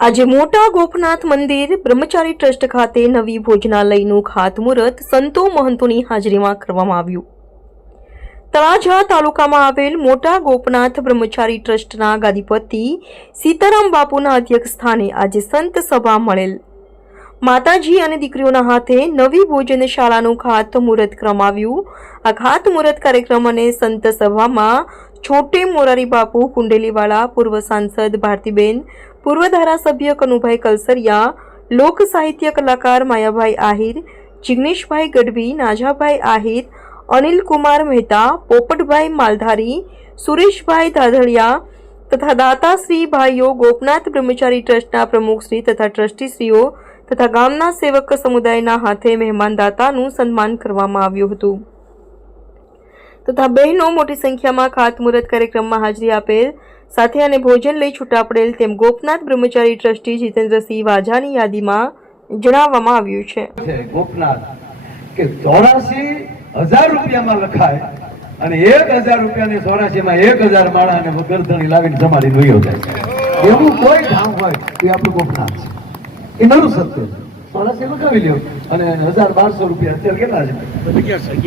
આજે મોટા ગોપનાથ મંદિર, બ્રહ્મચારી ટ્રસ્ટ ખાતે નવી ભોજનાલયનું ખાતમુહૂર્ત સંતો મહંતોની હાજરીમાં કરવામાં આવ્યું. તળાજા તાલુકામાં આવેલ મોટા ગોપનાથ બ્રહ્મચારી ટ્રસ્ટના ગાદીપતિ સીતારામ બાપુના અધ્યક્ષ સ્થાને આજે સંત સભા મળેલ. માતાજી અને દીકરીઓના હાથે નવી ભોજનશાળાનું ખાતમુહૂર્ત કરવામાં આ ખાતમુહૂર્ત કાર્યક્રમ અને સંત સભામાં છોટે મોરારી બાપુ, કુંડેલીવાળા, પૂર્વ સાંસદ ભારતીબેન પૂર્વ ધારાસભ્ય કનુભાઈ કલસરિયા, લોક સાહિત્ય કલાકાર માયાભાઈ આહિર, જિગ્નેશભાઈ ગઢવી નાઝાભાઈ આહિર, અનિલકુમાર મહેતા, પોપટભાઈ માલધારી, સુરેશભાઈ ધાધળિયા તથા દાતાશ્રી ભાઈઓ ગોપનાથ બ્રહ્મચારી ટ્રસ્ટના પ્રમુખશ્રી તથા ટ્રસ્ટીશ્રીઓ તથા ગામના સેવક સમુદાયના હાથે મહેમાન દાતાનું સન્માન કરવામાં આવ્યું હતું. તથા બહેનો મોટી સંખ્યામાં ખાતમુહૂર્ત કાર્યક્રમમાં હાજરી આપેલ સાથે અને ભોજન લઈ છૂટા પડેલ તેમ ગોપનાથ બ્રહ્મચારી ટ્રસ્ટી જીતેન્દ્રસિંહ વાઝાની યાદીમાં જણાવવામાં આવ્યું છે. ગોપનાથ, કે ચોરાસી હજાર રૂપિયામાં લખાય અને એક હજાર રૂપિયાની ચોરાસી માં એક હજાર માળા અને ગરદણી લાવીને જમાડી લઈ જાય. એવું કોઈ ધામ હોય એ આપણું ગોપનાથ છે. એ નરું સત્ય છે. ચોરાસી લખાવી લ્યો. અને હજાર બારસો રૂપિયા અત્યારે કેટલા છે?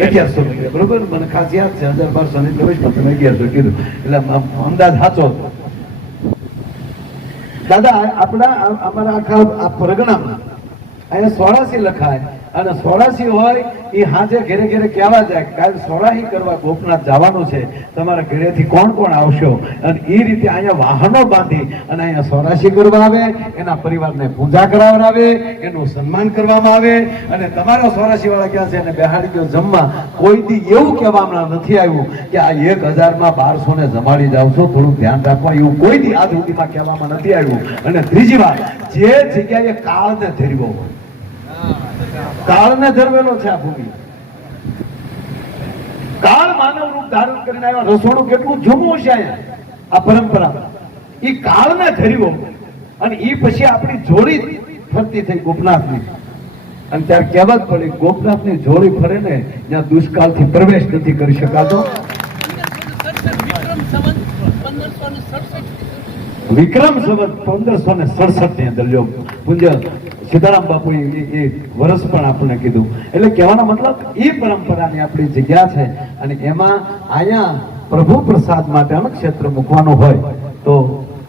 અગિયારસો રૂપિયા. બરોબર? મને ખાસ યાદ છે હજાર બારસો ને વચમાં તમે અગિયારસો કીધું. એટલે અંદાજ સાચો હતો. દાદા આપણા અમારા આખા આ પરગણામાં અહીંયા સોળાસી લખાય અને સોળાસી હોય એ હાજે ઘેરે ઘેરે કહેવા જાય કાલ સોળાસી કરવા ગોપનાથ જવાનું છે, તમારા ઘરેથી કોણ કોણ આવશો? અને એ રીતે અહીંયા વાહનો બાંધી અને અહીંયા સોળાસી કરવા આવે એના પરિવારને પૂજા કરાવડાવે, એનું સન્માન કરવામાં આવે. અને તમારા સોળાસી વાળા ક્યાં છે? એને બેહાડી ગયો જમવા. કોઈ દી એવું કહેવામાં નથી આવ્યું કે આ એક હજારમાં બારસો ને જમાડી જાવ છો, થોડું ધ્યાન રાખવા. એવું કોઈ દી આ સુધીમાં કહેવામાં નથી આવ્યું. અને ત્રીજી વાત, જે જગ્યાએ કાળને ધેરવો હોય કાળને ધરવેલો છે આ ભૂમિ. કાળ માનવ રૂપ ધારણ કરીને આવ્યા. રસોડું કેટલું જૂનું છે આ પરંપરા. એ કાળને ધર્યો. અને એ પછી આપણી જોડી ફરતી થઈ ગોપનાથની. અને ત્યારે કહેવત પડી, ગોપનાથની જોડી ફરે ને જ્યાં દુષ્કાળથી પ્રવેશ નથી કરી શકાતો. વિક્રમ સંવત પંદરસો ને સડસઠની અંદર જો પૂજ્ય સીતારામ બાપુ એ વર્ષ પણ આપણને કીધું. એટલે કહેવાનો મતલબ એ પરંપરાની આપણી જગ્યા છે અને એમાં અહીંયા પ્રભુ પ્રસાદ માટે અમુક ક્ષેત્ર મૂકવાનું હોય. તો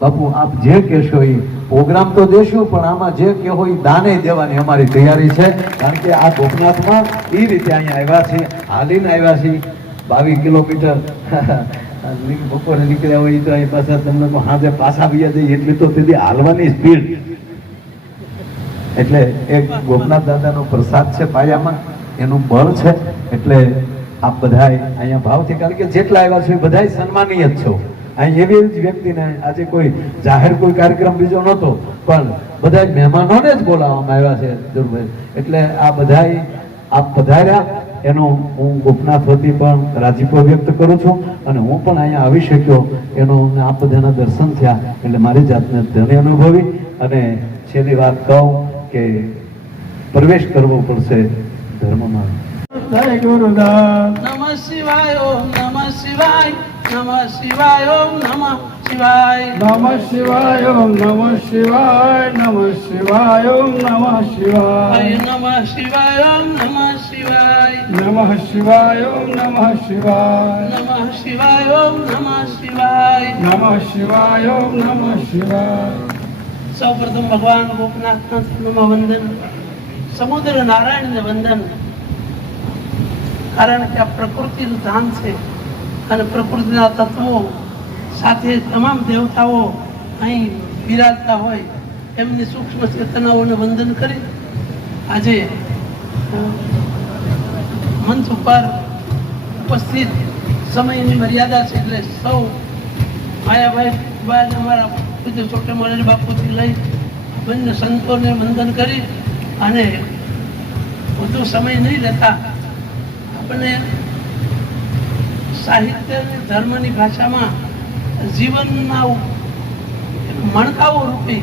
બાપુ, આપ જે કહેશો એ પ્રોગ્રામ તો દેશું, પણ આમાં જે કહેવો એ દાને દેવાની અમારી તૈયારી છે. કારણ કે આ ગોપનાથમાં એ રીતે અહીંયા આવ્યા છે. હાલીને આવ્યા છે. બાવીસ કિલોમીટર બપોરે નીકળ્યા હોય તો એ પાછા તમને તો હાથે પાછા બીજા જઈએ એટલી તો તેથી હાલવાની સ્પીડ. એટલે એક ગોપનાથ દાદાનો પ્રસાદ છે પાયામાં, એનું બળ છે, એટલે આપ બધા અહીંયા ભાવથી, કારણ કે જેટલા આવ્યા છો એ બધા સન્માનીય જ છો. અહીં એવી જ વ્યક્તિને આજે કોઈ જાહેર કોઈ કાર્યક્રમ બીજો નહોતો, પણ બધા મહેમાનોને જ બોલાવવામાં આવ્યા છે જરૂરભાઈ એટલે આ બધા આપ પધાર્યા એનો હું ગોપનાથ વતી પણ રાજીપો વ્યક્ત કરું છું અને હું પણ અહીંયા આવી શક્યો. એનો આ બધાના દર્શન થયા એટલે મારી જાતને ધન્ય અનુભવી અને છેલ્લી વાત કહું કે પ્રવેશ કરવો પડશે ધર્મમાં. જય ગુરુદાસ નમઃ શિવાય ઓમ નમઃ શિવાય નમઃ શિવાય ઓમ નમઃ. શિવાય. નમઃ શિવાય ઓમ નમઃ શિવાય નમઃ શિવાય ઓમ નમઃ શિવાય. હરે શિવાય ઓમ નમઃ શિવાય. નમઃ શિવાય ઓમ નમઃ શિવાય. નમઃ શિવાય ઓમ નમઃ શિવાય. નમઃ શિવાય ઓમ નમઃ શિવાય. સૌપ્રથમ ભગવાન ગોપનાથના ચરણોમાં વંદન સમુદ્ર નારાયણને વંદન. કારણ કે આ પ્રકૃતિનું ધાન છે અને પ્રકૃતિના તત્વો સાથે તમામ દેવતાઓ અહીં બિરાજતા હોય, એમની સૂક્ષ્મ ચેતનાઓને વંદન કરી. આજે મંચ ઉપર ઉપસ્થિત સમયની મર્યાદા છે એટલે સૌ માયાભાઈ બાદ અમારા ચોટે મોરારી બાપુથી લઈ બંને સંતોને વંદન કરી અને વધુ સમય નહીં લેતા આપણે સાહિત્ય અને ધર્મની ભાષામાં જીવનના મણકાઓ રૂપી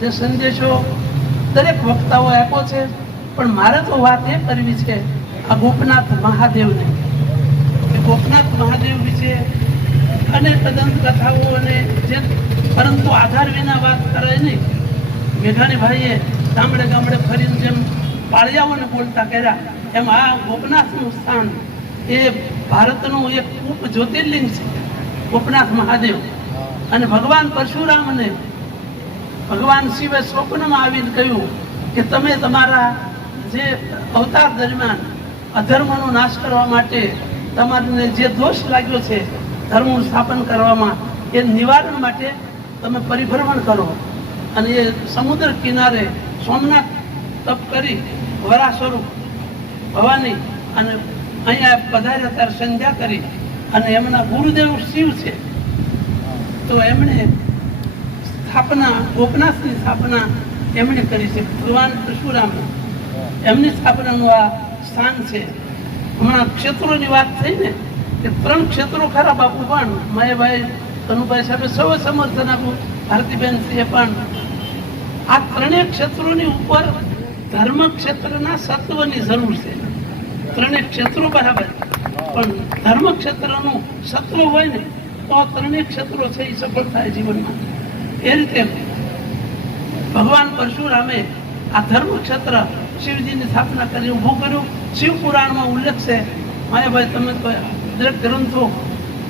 જે સંદેશો દરેક વક્તાઓ આપ્યો છે. પણ મારે તો વાત એ કરવી છે આ ગોપનાથ મહાદેવની ગોપનાથ મહાદેવ વિશે અને તદંત કથાઓ અને જે પરંતુ આધાર વિના વાત કરાય નહીં. મેઘાણી ભાઈએ ગામડે ગામડે ફરીને જેમ પાળિયાઓને બોલતા કર્યા, એમ આ ગોપનાથનું સ્થાન એ ભારતનું એક ઉપ જ્યોતિર્લિંગ છે. ગોપનાથ મહાદેવ. અને ભગવાન પરશુરામને, ભગવાન શિવે સ્વપ્નમાં આવીને કહ્યું કે તમે તમારા જે અવતાર દરમિયાન અધર્મનો નાશ કરવા માટે તમારને જે દોષ લાગ્યો છે ધર્મનું સ્થાપન કરવામાં, એ નિવારણ માટે તમે પરિભ્રમણ કરો. અને એ સમુદ્ર કિનારે સોમનાથ તપ કરી વરા સ્વરૂપ ભવાની અને અહીંયા પધાર્યા ત્યારે સંધ્યા કરી. અને એમના ગુરુદેવ શિવ છે. તો એમણે સ્થાપના, ગોપનાથની સ્થાપના એમણે કરી છે, ભગવાન પરશુરામ એમની સ્થાપનાનું આ સ્થાન છે. હમણાં ક્ષેત્રોની વાત થઈ ને, કે ત્રણ ક્ષેત્રો ખરા બાપુ પણ માયાભાઈ કનુભાઈ સાહેબે સૌ સમર્થન આપ્યું, ભારતીબેન શ્રીએ પણ. આ ત્રણેય ક્ષેત્રોની ઉપર ધર્મ ક્ષેત્રના સત્વની જરૂર છે. ત્રણેય ક્ષેત્રો બરાબર. પણ ધર્મ ક્ષેત્રનું સત્વ હોય ને, તો ત્રણેય ક્ષેત્રો છે એ સફળ થાય જીવનમાં. એ રીતે ભગવાન પરશુરામે આ ધર્મ ક્ષેત્ર શિવજીની સ્થાપના કરી, ઊભું કર્યું. શિવ પુરાણમાં ઉલ્લેખ છે, માયાભાઈ, તમે તો દરેક ગ્રંથો,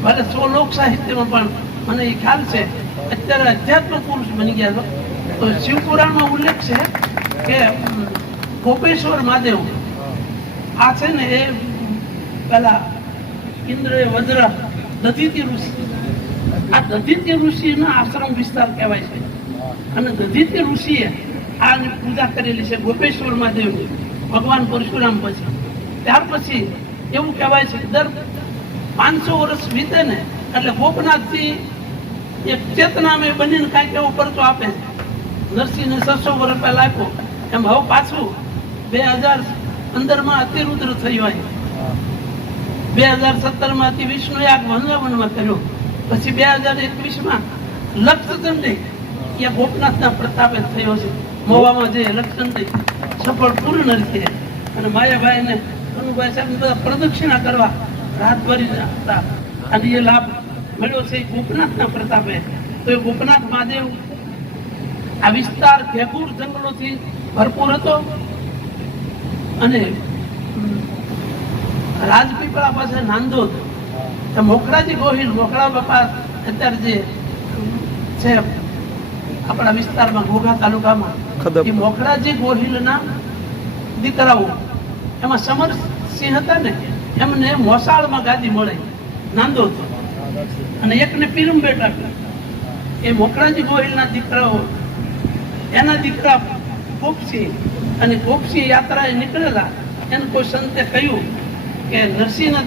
ભલે સો લોક સાહિત્યમાં પણ મને એ ખ્યાલ છે, અત્યારે અધ્યાત્મ પુરુષ બની ગયા છો. તો શિવ પુરાણમાં ઉલ્લેખ છે કે ગોપેશ્વર મહાદેવ આ છે ને એ પેલા ઇન્દ્ર વજ્ર, દધિતિ ઋષિ. આ દધીતી ઋષિનો આશ્રમ વિસ્તાર કહેવાય છે. અને દધીતી ઋષિએ આની પૂજા કરેલી છે ગોપેશ્વર મહાદેવની, ભગવાન પરશુરામ પછી. ત્યાર પછી એવું કહેવાય છે, દર પાંચસો વર્ષ વીતે ને એટલે ગોપનાથજી એક ચેતનામય બનીને કાંઈક એવો પરચો આપે છે. નરસિંહને છસો વર્ષ પહેલા આપ્યો. એમ હવે પાછું બે હજાર પંદરમાં અતિરુદ્ર થયું હોય. બે હજાર સત્તરમાંથી વિષ્ણુ યાગ વનવનમાં કર્યો. પછી બે હજાર એકવીસમાં લક્ષચંડી, એ ગોપનાથના પ્રતાપે થયો છે. મોવામાં જે લક્ષચંડી સફળ પૂર્ણ રીતે અને માયાભાઈને કનુભાઈ સાહેબ બધા પ્રદક્ષિણા કરવા રાત ભરી હતા. અને એ લાભ મળ્યો છે ગોપનાથ ગોપનાથના પ્રતાપે. તો એ ગોપનાથ મહાદેવ આ વિસ્તાર ભેગુર જંગલોથી ભરપૂર હતો. અને રાજપીપળા પાસે નાંદોદ મોકળાજી ગોહિલ મોકળા બાપા અત્યારે જે છે આપણા વિસ્તારમાં ઘોઘા તાલુકામાં એ મોકળાજી ગોહિલના દીકરાઓ. એમાં સમરસિંહ હતા ને એમને મોસાળમાં ગાદી મળે. નાંદોદ અને એકને પીરમ બેટા એ મોકળાજી ગોહિલના દીકરાઓ એના દીકરા ગોપસિંહ અને ગોપસિંહ યાત્રાએ નીકળેલા. એને કોઈ સંતે કહ્યું કે નરસિંહના